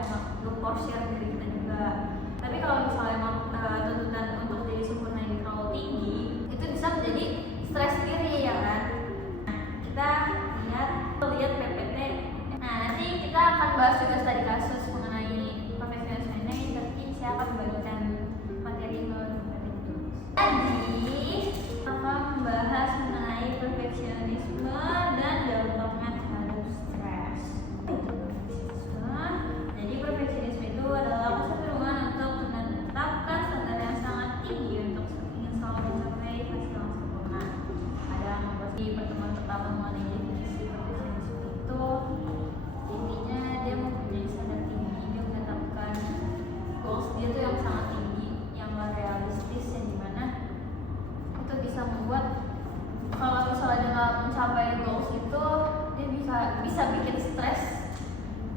kayak nge-porsir diri kita juga. Tapi kalau misalnya emang tuntutan untuk jadi sempurna ini terlalu tinggi, itu bisa menjadi stres diri ya kan. Kita lihat PPT. Nah, nanti kita akan bahas juga studi kasus mengenai perfeksionisme ini, tapi saya akan membagikan materi melalui itu. Jadi akan membahas mengenai perfeksionisme dan dampaknya terhadap stres. Jadi perfeksionisme itu adalah kecenderungan untuk menetapkan standar yang sangat tinggi untuk ingin selalu mencapai hasil yang sempurna. Ada yang membahas di pertemuan pertama mengenai definisi perfeksionisme itu, intinya dia mempunyai standar tinggi, dia menetapkan goals dia tuh yang sangat tinggi, yang realistis, yang dimana itu bisa membuat kalau misalnya dia nggak mencapai goals itu, dia bisa bikin stres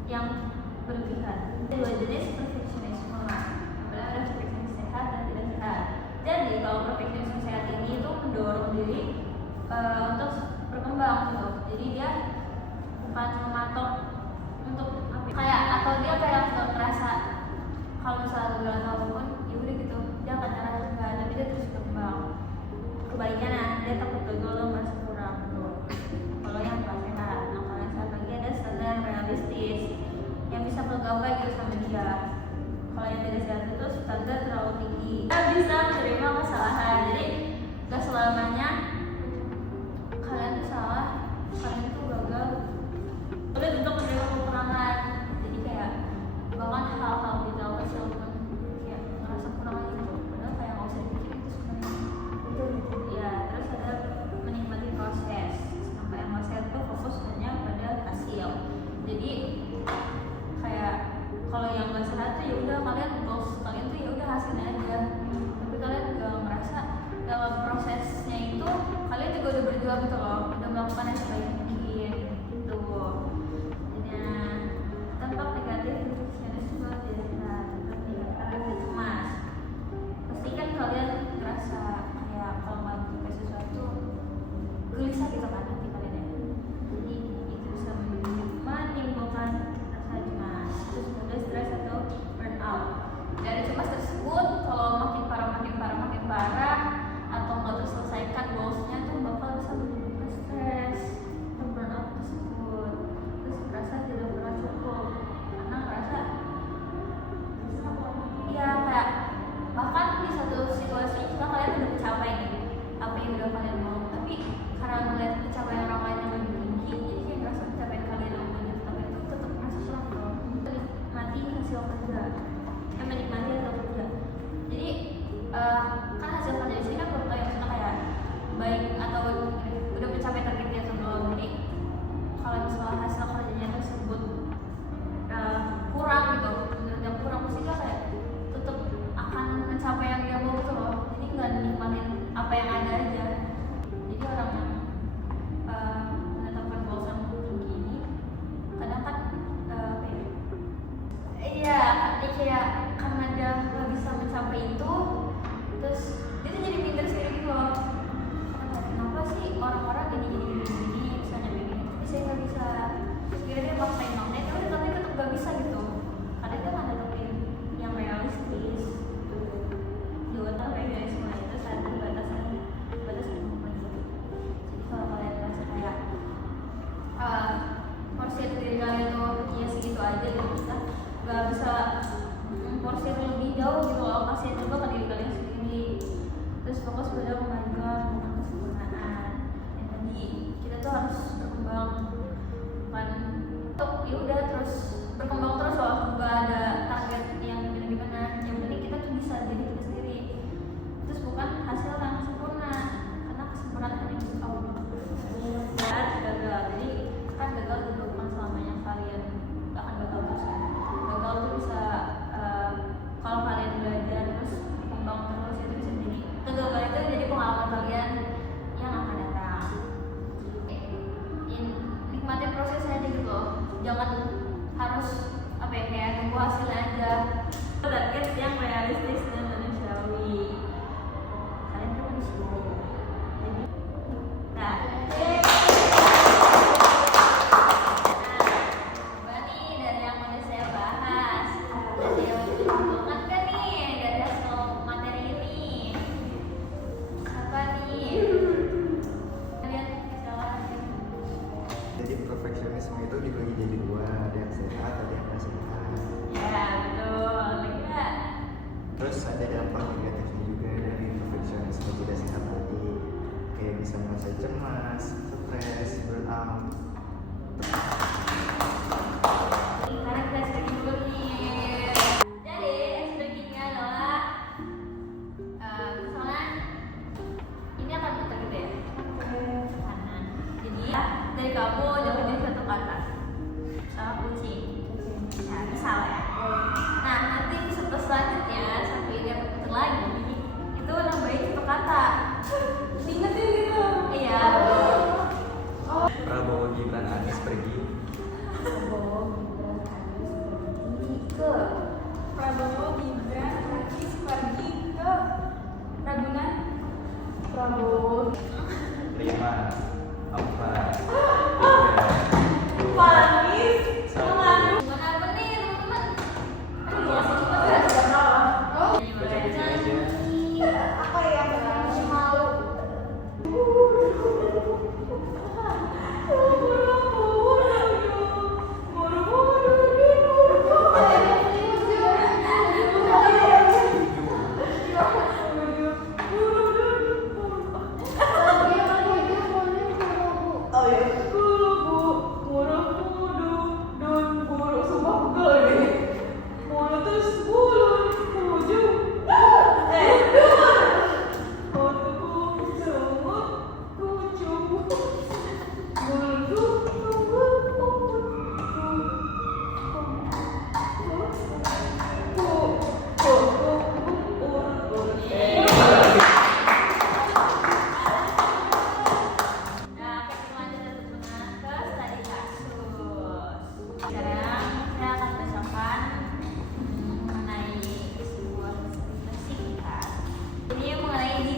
yang berlebihan. Ada dua jenis perfeksionisme, ada perfeksionisme sehat dan tidak sehat. Jadi kalau perfeksionisme sehat ini itu mendorong diri untuk berkembang gitu. Jadi dia bukan mematok untuk apa kayak, atau dia kayak nggak merasa kalau misalnya gagal apapun ya udah gitu, dia akan nyerah juga, tapi dia terus berkembang. Kebalikannya, dia takut gagal dan merasa kurang gitu. Kalau yang nggak sehat, nah kalau yang sehat lagi ada standar yang realistis yang bisa tergapai gitu sama dia. Kalau yang tidak sehat itu standar terlalu tinggi, dia bisa menerima kesalahan. Jadi gak selamanya kalian tuh salah, kalian tuh gagal, udah untuk menerima kekurangan. Jadi kayak bahkan hal-hal detail kecil pun ya ngerasa kurang aja gitu, padahal kayak nggak usah dipikirin itu sebenarnya. Itu ya. Terus ada menikmati proses, sampai yang proses itu fokus hanya pada hasil. Jadi kayak kalau yang nggak sehat tuh ya udah kalian goals kalian tuh ya udah hasilnya aja, tapi kalian nggak merasa dalam prosesnya itu kalian juga udah berjuang gitu loh, udah melakukan yang sebaik mungkin gitu. Nah, dampak negatif perfeksionisme tidak sehat, karena cemas. Pasti kan kalian merasa kayak kalau nggak mencapai sesuatu gelisah gitu kan hati kalian ya. Jadi itu bisa menimbulkan rasa cemas, terus kemudian stres atau burnout. Dari cemas tersebut kalau makin parah atau nggak terselesaikan goalsnya tuh bakal bisa menimbulkan stres atau burnout tersebut. Terus merasa tidak pernah cukup karena merasa ya kayak bahkan di satu situasi cuma kalian udah mencapai nih apa yang udah kalian mau, tapi karena melihat pencapaian orang lain yang lebih tinggi, jadi kayak ngerasa pencapaian kalian yang udah tapi itu tetap merasa kurang loh. Menikmati hasil kerja, menikmati hasil kerja. Jadi kan hasil kerja di sini kan belum tahu ya, maksudnya kayak baik atau udah mencapai targetnya atau belum. Jadi kalau misalnya hasil kerjanya tersebut kurang gitu, menurut yang kurang, pasti dia kayak tetap akan mencapai yang dia mau gitu loh. Jadi nggak nikmatin apa yang ada aja. Jadi orang yang menetapkan goals yang tinggi ini kadang kan apa ya? Iya, kayak karena dia nggak bisa mencapai itu, terus dia tuh jadi minder sendiri gitu loh. Kenapa sih orang-orang gini misalnya begini, tapi saya nggak bisa. Terus dia paksain banget, tapi tetap nggak bisa gitu. Karena dia nggak dapetin yang realistis. Juga tahu realisme itu satu batasan kemampuan. Jadi kalau kalian merasa kayak porsir diri kalian tuh ya segitu aja gitu, kita nggak bisa porsir lebih jauh gitu loh, kasih coba ke diri kalian sendiri. Terus fokus pada kemajuan, bukan kesempurnaan. Dan tadi kita tuh harus berkembang, bukan untuk ya udah terus berkembang terus loh, nggak ada target yang gimana. Yang penting kita tuh bisa jadi kita sendiri. Terus bukan hasil yang sempurna, karena kesempurnaan hanya milik Allah. Dan gagal, jadi kan gagal juga bukan selamanya kalian gak akan gagal terus kan. Gagal tuh bisa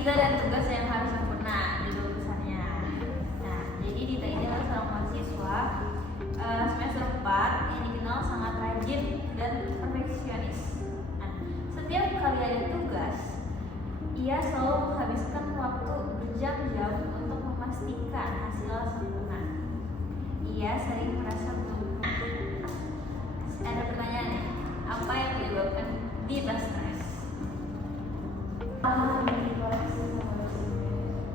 Dita dan tugas yang harus sempurna di lulusannya. Nah, jadi Dita ini adalah seorang mahasiswa semester 4 yang dikenal sangat rajin dan perfeksionis. Nah, setiap kali ada tugas, ia selalu menghabiskan waktu berjam-jam untuk memastikan hasil sempurna. Ia sering merasa belum. Ada pertanyaan nih, apa yang menyebabkan Dita stres?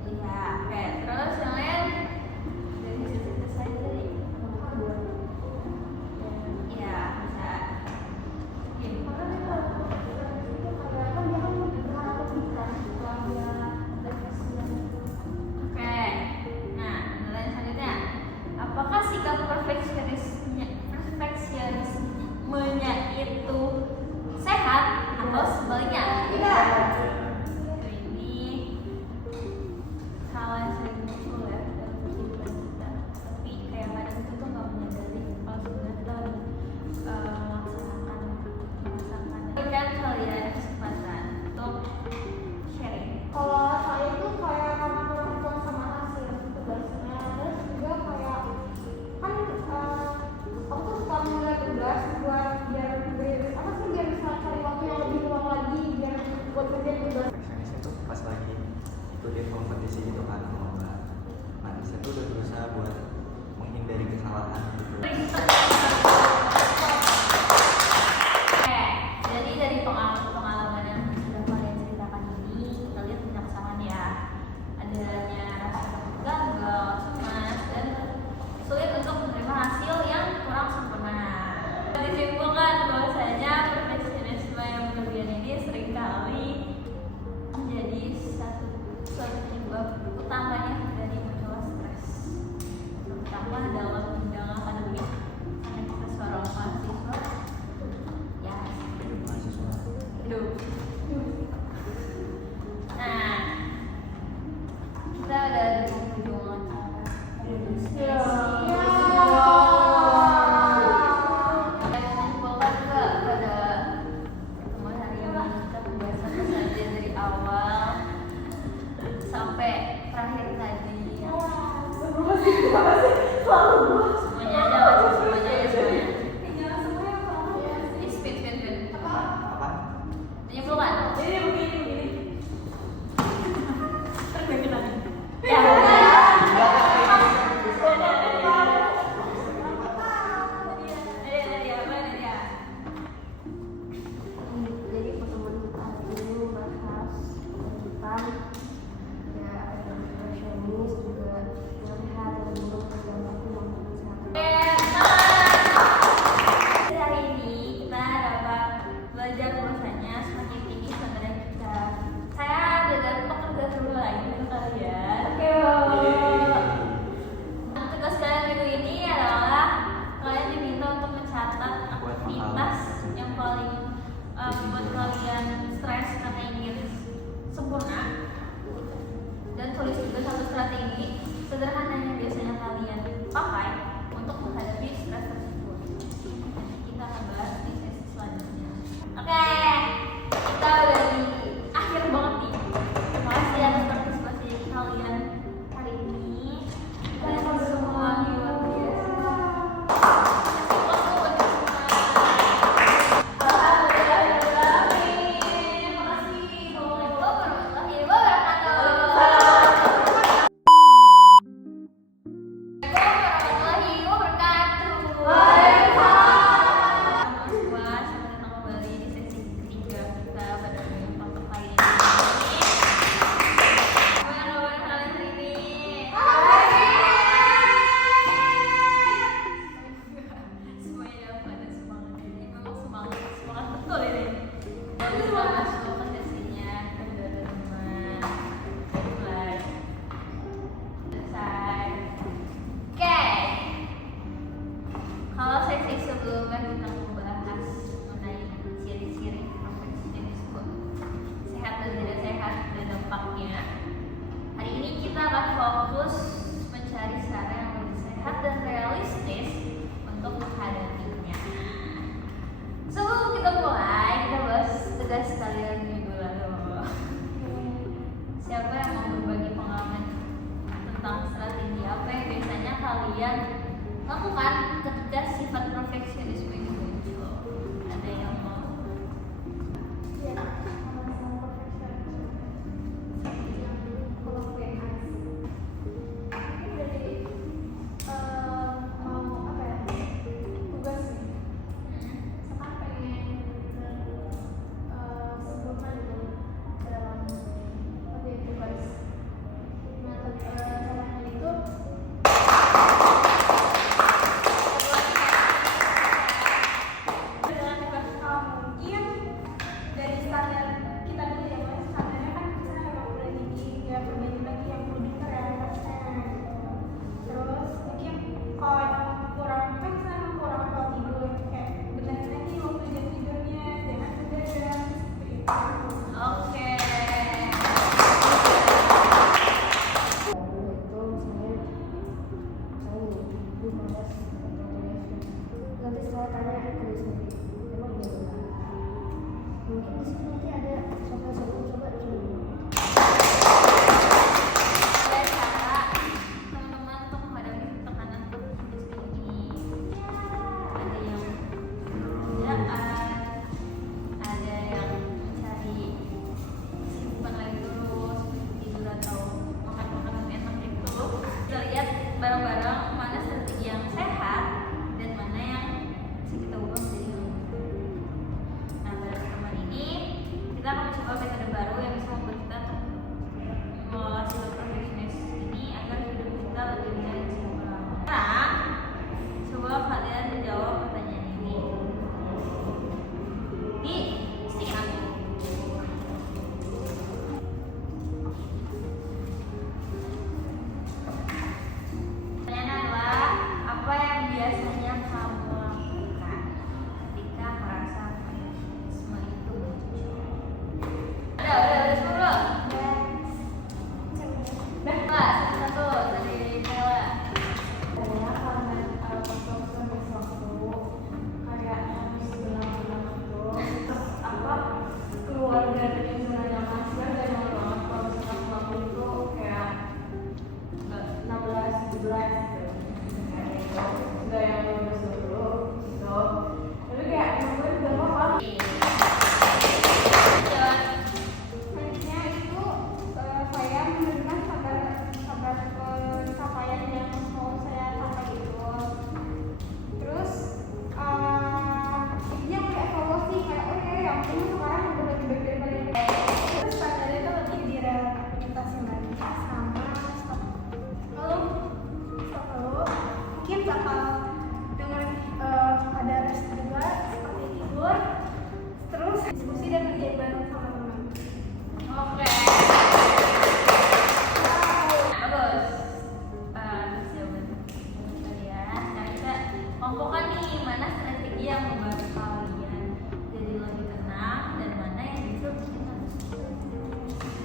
Iya, oke. Terus yang lain dari cerita saya tadi. Iya, bisa. Oke. Nah, pertanyaan selanjutnya, apakah sikap perfeksionismenya itu sehat atau sebaliknya? Tidak. Ini hal yang sering muncul ya dalam kehidupan kita, tapi kayak kadang kita tuh nggak menyadari kalau sebenarnya kita harus melaksanakan. Berikan kalian kesempatan untuk sharing. Kalau saya tuh kayak karena kurang puas sama hasil tugasnya, terus juga kayak kan aku tuh suka mulai tugas buat biar bisa cari waktu yang lebih luang lagi biar buat kerja tugas. Perfeksionis itu pas lagi ikutin kompetisi gitu kan lomba. Nah di situ udah berusaha buat menghindari kesalahan gitu. Jadi dari pengalaman yang sudah kalian ceritakan ini, kita lihat banyak kesalahan ya. Adanya rasa takut gagal, cemas, dan sulit untuk menerima hasil yang kurang sempurna. Disimpulkan bahwasanya perfeksionisme yang berlebihan ini seringkali menjadi suatu penyebab utamanya dari masalah stres, terutama dalam bidang akademik. Karena kita seorang mahasiswa, ya Mahasiswa. hidup. Nah, kita udah di penghujung acara. Menyimpulkan pada pertemuan hari ini kita pembahasan saja dari awal sampai terakhir saya tanya ke diri sendiri, emang gimana? Mungkin di sini nanti ada soal-soal coba dulu. Ada cara teman-teman untuk menghadapi tekanan industri ini. Ada yang kerjaan, ada yang mencari kesibukan lain terus, tidur atau makan makanan enak itu. Kita lihat bareng-bareng mana strategi yang sehat dan mana yang bisa kita ubah menjadi yang lebih baik. Nah, pada pertemuan ini kita akan mencoba metode baru yang bisa membuat kita untuk mengelola sifat perfeksionis ini agar hidup kita lebih bisa dan seimbang. Sekarang, coba kalian menjawab pertanyaan ini di stick aku. Pertanyaannya adalah, apa yang biasanya kamu lakukan ketika merasa perfeksionisme itu muncul? Udah semua belum? Udah lah, satu-satu dari Bella. Saya karena perfeksionis waktu kayak yang bilang-bilang itu, terus apa keluarga dari zona nyaman dan mau banget kalau misalkan waktu itu kayak 16, 17 gitu, nggak yang lulus dulu gitu, tapi kayak gue juga apa selanjutnya itu saya menerima sabar pencapaian yang mau saya capai itu. Terus intinya kayak evaluasi kayak oke yang ini sekarang udah lebih baik daripada yang terus standarnya itu lebih direhabilitasi lagi sama stop lalu mungkin bakal dengan ada rest juga seperti tidur, terus diskusi dan kerjain bareng sama teman. Oke. Bagus. Bagus jawaban kalian. Sekarang kita kelompokkan nih mana strategi yang membantu kalian jadi lebih tenang dan mana yang bisa bikin kalian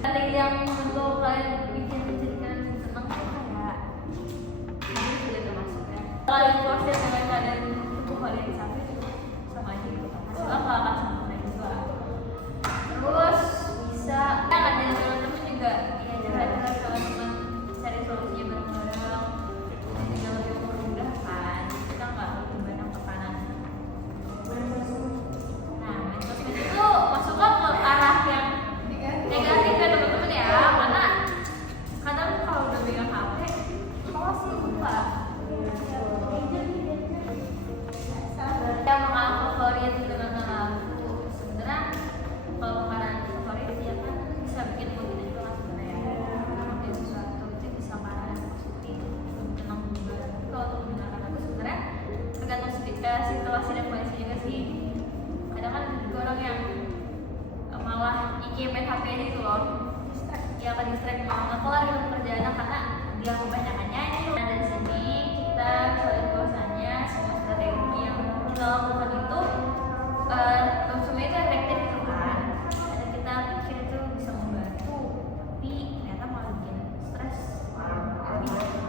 strategi yang membantu kalian bikin jadi kalian lebih tenang tuh kayak ini juga termasuk ya. Kalian proses dengan kalian tubuh kalian capek itu sama aja gitu kan. Hasilnya nggak akan sempurna juga. Terus bisa ada teman-teman juga ya jalan-jalan sama teman cari solusinya bareng-bareng dan juga lebih memudahkan kita nggak lebih banyak tekanan. Nah, main sosmed itu masuknya ke arah yang negatif ya teman-teman ya, karena kadang kalau udah pegang HP kalau sih lupa yang makanan favorit dengan lagu sebenarnya kalau makanan favorit dia kan bisa bikin mood kita juga kan sebenarnya mungkin sesuatu itu bisa karena masukin tenang juga. Tapi kalau untuk mendengarkan lagu sebenarnya tergantung situasi dan kondisi juga sih. Kadang kan ada juga orang yang malah iki main HP gitu loh, ya akan distract malah nggak kelar gitu pekerjaannya karena dia kebanyakan nyanyi. Nah dari sini kita selain bahwasanya semua strategi yang kita lakukan itu semua itu efektif gitu kan. Ada kita pikir itu bisa membantu, tapi ternyata malah bikin stres. Lebih stres.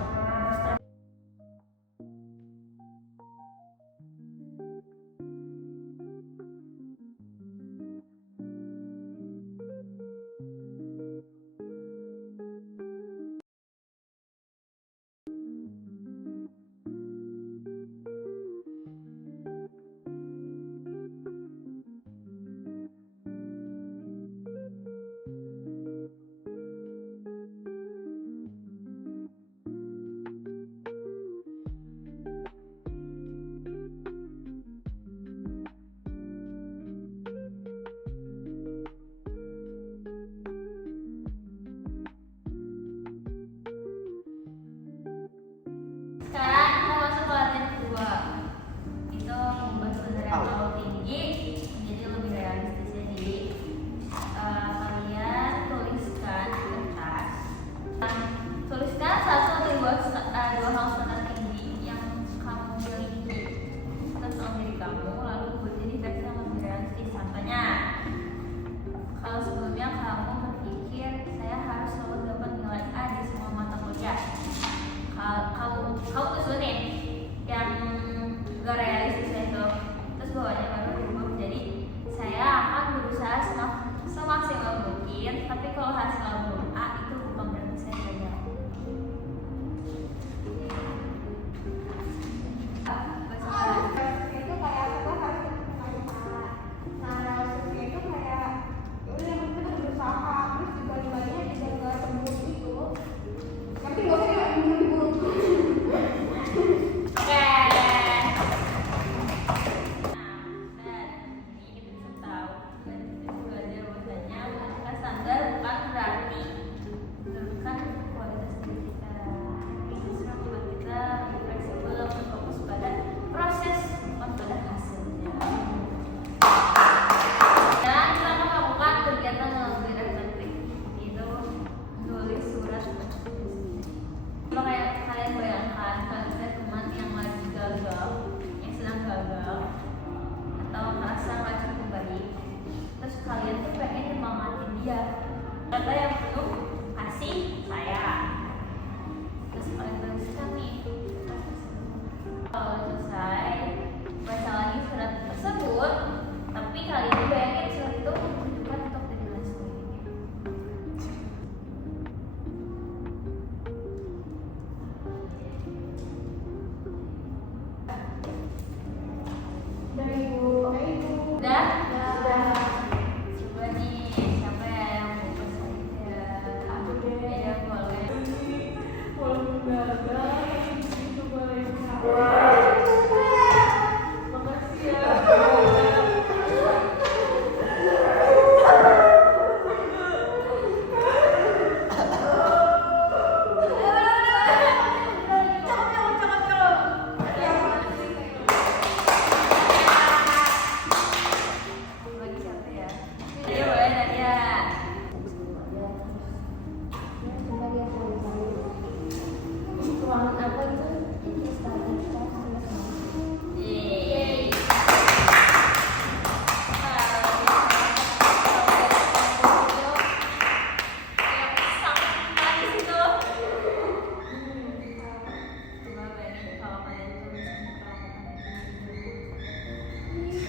Sekarang kita masuk ke latihan kedua. Itu membuat standar yang terlalu tinggi menjadi lebih realistis. Jadi kalian tuliskan di kertas. Tuliskan satu atau dua hal standar tinggi yang kamu miliki tentang diri kamu, lalu buat jadi versi yang lebih realistis. Contohnya, kalau sebelumnya kamu berpikir saya harus selalu dapat nilai A di semua mata kuliah, kamu tulis nih yang gak realistis itu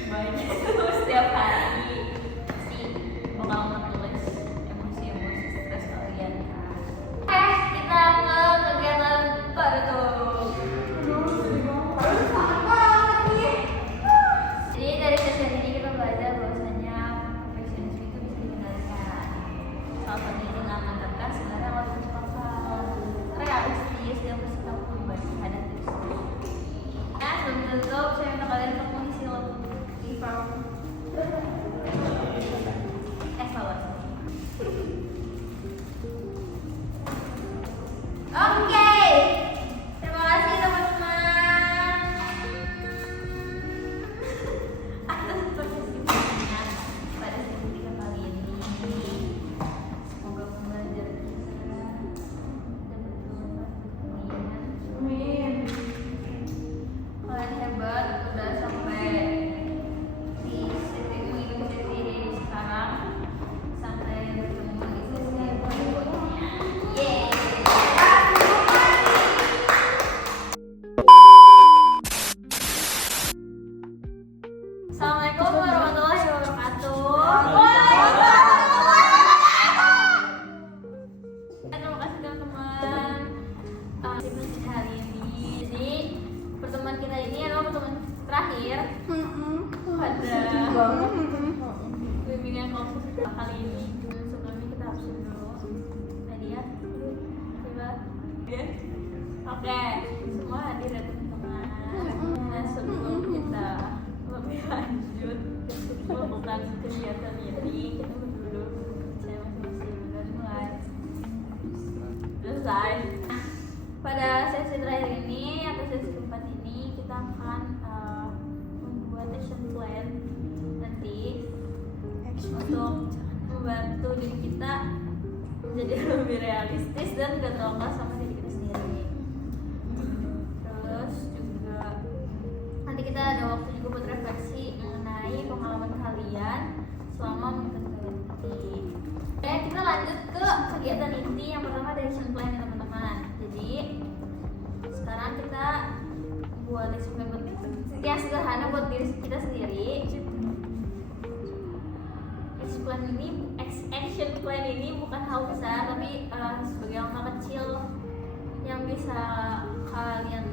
baik setiap hari pasti bakal menulis emosi-emosi stres kalian kan. Kita ke kegiatan baru tuh. Jadi dari sesi ini kita belajar bahwasanya perfeksionisme itu bisa dikendalikan. Salah satunya dengan menerapkan sebenarnya harus akal, realistis dan bersikap baik terhadap diri sendiri. Nah, sebelum tutup, saya minta kalian untuk mengisi di form evaluasi. Oke, terima kasih teman-teman atas partisipasinya pada sesi 3 kali ini. Semoga pembelajaran kita dapat bermanfaat untuk kalian. Amin. Kalian hebat, udah sampai di sesi mengikuti sesi ini sekarang. Sampai bertemu di sesi berikutnya. Yeay! Assalamualaikum warahmatullahi wabarakatuh. Terima kasih teman-teman. Di sesi hari ini, jadi pertemuan kita ini adalah pertemuan terakhir pada bimbingan kampus kita kali ini. Sebelumnya kita harus dulu. Nadia, coba. Oke, semua hadir ya teman-teman. Dan sebelum kita lebih lanjut melakukan kegiatan ini, kita berdua saya masing-masing dan mulai selesai. Pada sesi terakhir ini atau sesi keempat ini kita akan membuat action plan nanti untuk membantu diri kita menjadi lebih realistis dan gak terlalu sama diri kita sendiri. Terus juga nanti kita ada waktu juga buat refleksi mengenai pengalaman kalian selama mengikuti kegiatan inti. Oke, kita lanjut ke kegiatan inti yang pertama dari action plan ya teman-teman. Jadi sekarang kita buat action plan yang sederhana buat diri kita sendiri. Action plan ini bukan hal besar, tapi sebagai langkah kecil yang bisa kalian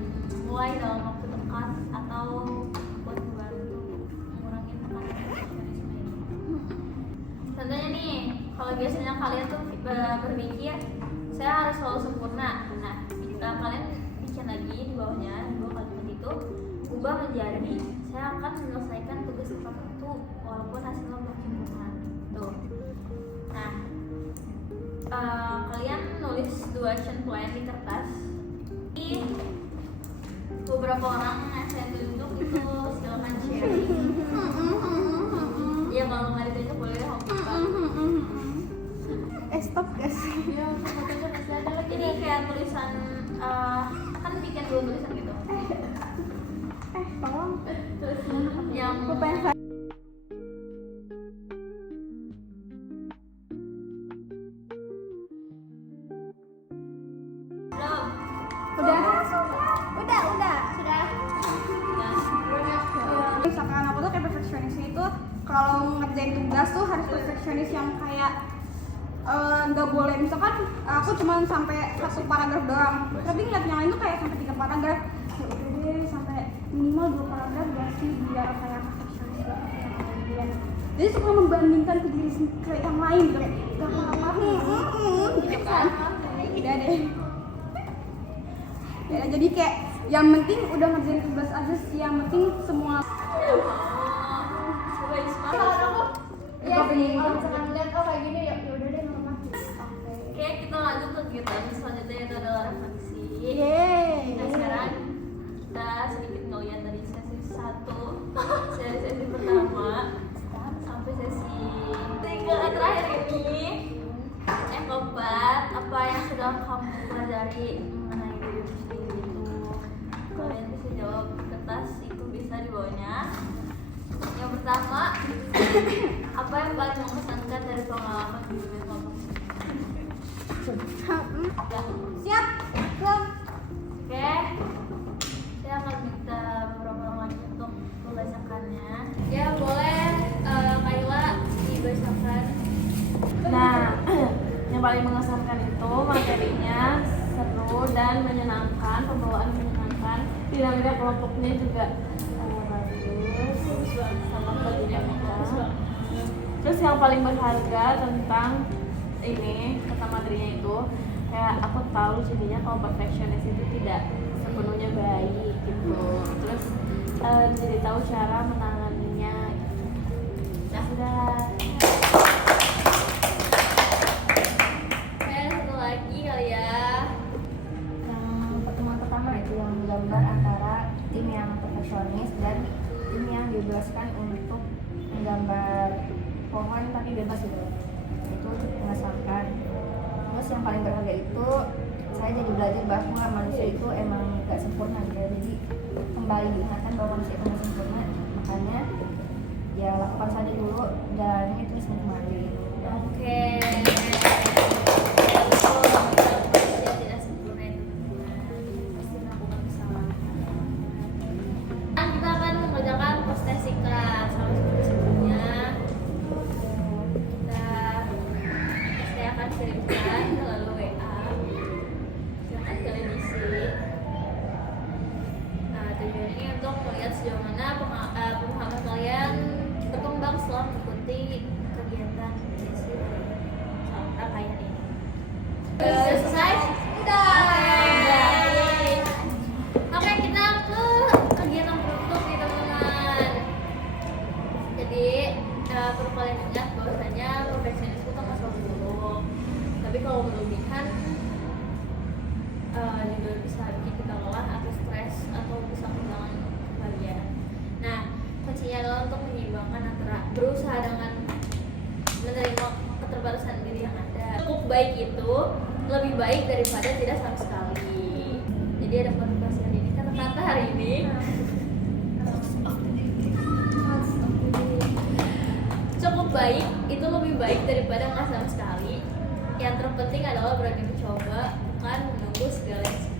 mulai dalam waktu dekat atau buat membantu mengurangi tekanan perfeksionisme ini. Contohnya nih, kalau biasanya kalian tuh berpikir saya harus selalu sempurna. Nah, kalian bikin lagi di bawahnya, di bawah kalimat itu ubah menjadi saya akan menyelesaikan tugas tertentu walaupun hasilnya belum sempurna. Tuh. Nah, kalian nulis 2 action plan di kertas. Di beberapa orang yang saya tunjuk itu silakan sharing. Ya kalau nggak ditunjuk boleh deh homework. Stop guys. Ya, fotonya masih ada lagi. Jadi kayak tulisan kan bikin 2 tulisan gitu. Tolong. Yang Misalkan aku tuh kayak perfeksionis itu kalau ngerjain tugas tuh harus perfeksionis yang kayak nggak boleh, misalkan aku cuma sampai 1 paragraf doang, tapi ngeliat yang lain tuh kayak sampai 3 paragraf. Ya udah deh, sampai minimal 2 paragraf gak sih biar kayak perfeksionis banget. Jadi suka membandingkan ke diri ke yang lain gitu, kayak gak apa-apa gitu kan. Udah deh. Ya, jadi kayak yang penting udah ngerjain tugas aja sih, yang penting semua. coba Isma. Ya sih, kalau misalkan lihat oh kayak gini ya udah deh mama. Oke, kita lanjut ke kegiatan selanjutnya yaitu adalah refleksi. Yeay. Nah, sekarang kita sedikit ngeliat dari sesi 1 sesi pertama sampai sesi 3 terakhir ini. Yang keempat, apa yang sudah kamu pelajari mengenai diri sendiri itu? Kalian bisa jawab di kertas, itu bisa di bawahnya. Yang pertama, apa yang paling mengesankan dari pengalaman di dunia kampus? Siap. Belum. Oke, saya akan minta beberapa orang lagi untuk membacakannya. Ya, paling mengesankan itu materinya seru dan menyenangkan, pembawaan menyenangkan, dinamika kelompoknya juga bagus, sangat berdinamika. Terus yang paling berharga tentang ini kata materinya itu kayak aku tahu jadinya kalau perfeksionis itu tidak sepenuhnya baik gitu. Terus jadi tahu cara menanganinya. Nah sudah. Satu lagi kali ya. Yang pertemuan pertama itu yang menggambar antara tim yang perfeksionis dan tim yang dibebaskan untuk menggambar pohon tapi bebas gitu. Itu cukup mengesankan. Terus yang paling berharga itu saya jadi belajar bahwa manusia itu emang gak sempurna gitu ya. Jadi kembali diingatkan bahwa manusia itu gak sempurna, makanya ya lakukan saja dulu dan ini terus nikmati. Oke. Manusia tidak sempurna itu pasti melakukan kesalahan. Kita akan mengerjakan post-test singkat sama seperti sebelumnya. Saya akan kirimkan melalui WA. Silahkan kalian isi. Tujuannya untuk melihat sejauh mana pemahaman kalian berkembang setelah mengikuti kegiatan sesi rangkaian ini. Sudah selesai? Oke, kita ke kegiatan berikut nih teman-teman. Jadi perlu kalian ingat bahwasanya perfeksionis itu kan masalah buruk. Tapi kalau berlebihan juga bisa bikin kita lelah atau stres atau bisa kehilangan kebahagiaan. Nah, kuncinya adalah untuk menyeimbangkan antara berusaha dengan menerima keterbatasan diri yang ada. Cukup baik itu lebih baik daripada tidak sama sekali. Jadi ada motivasi hari ini, kata-kata hari ini. Cukup baik itu lebih baik daripada nggak sama sekali. Yang terpenting adalah berani mencoba, bukan menunggu segala yang